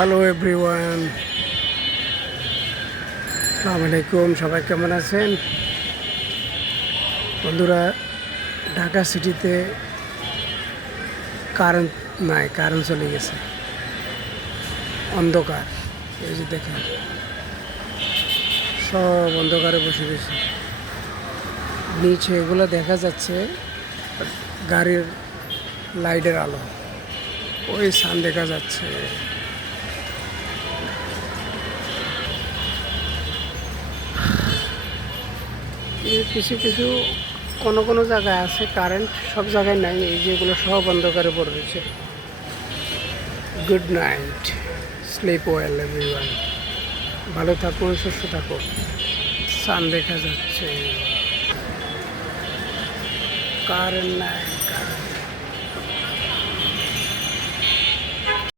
Hello everyone, আসসালামু আলাইকুম। সবাই কেমন আছেন বন্ধুরা? ঢাকা সিটিতে কারেন্ট নাই, কারেন্ট চলে গেছে, অন্ধকার। এই যে দেখেন, সব অন্ধকারে বসে গেছে। নিচে এগুলো দেখা যাচ্ছে গাড়ির লাইটের আলো, ওই সান দেখা যাচ্ছে। কিছু কিছু কোনো কোনো জায়গায় আছে কারেন্ট, সব জায়গায় নাই। এই যেগুলো সব অন্ধকারে পড়ে রয়েছে। Good night, slip well everyone. ভালো থাকুন, সুস্থ থাকুন। সান দেখা যাচ্ছে, কারেন্ট নাই।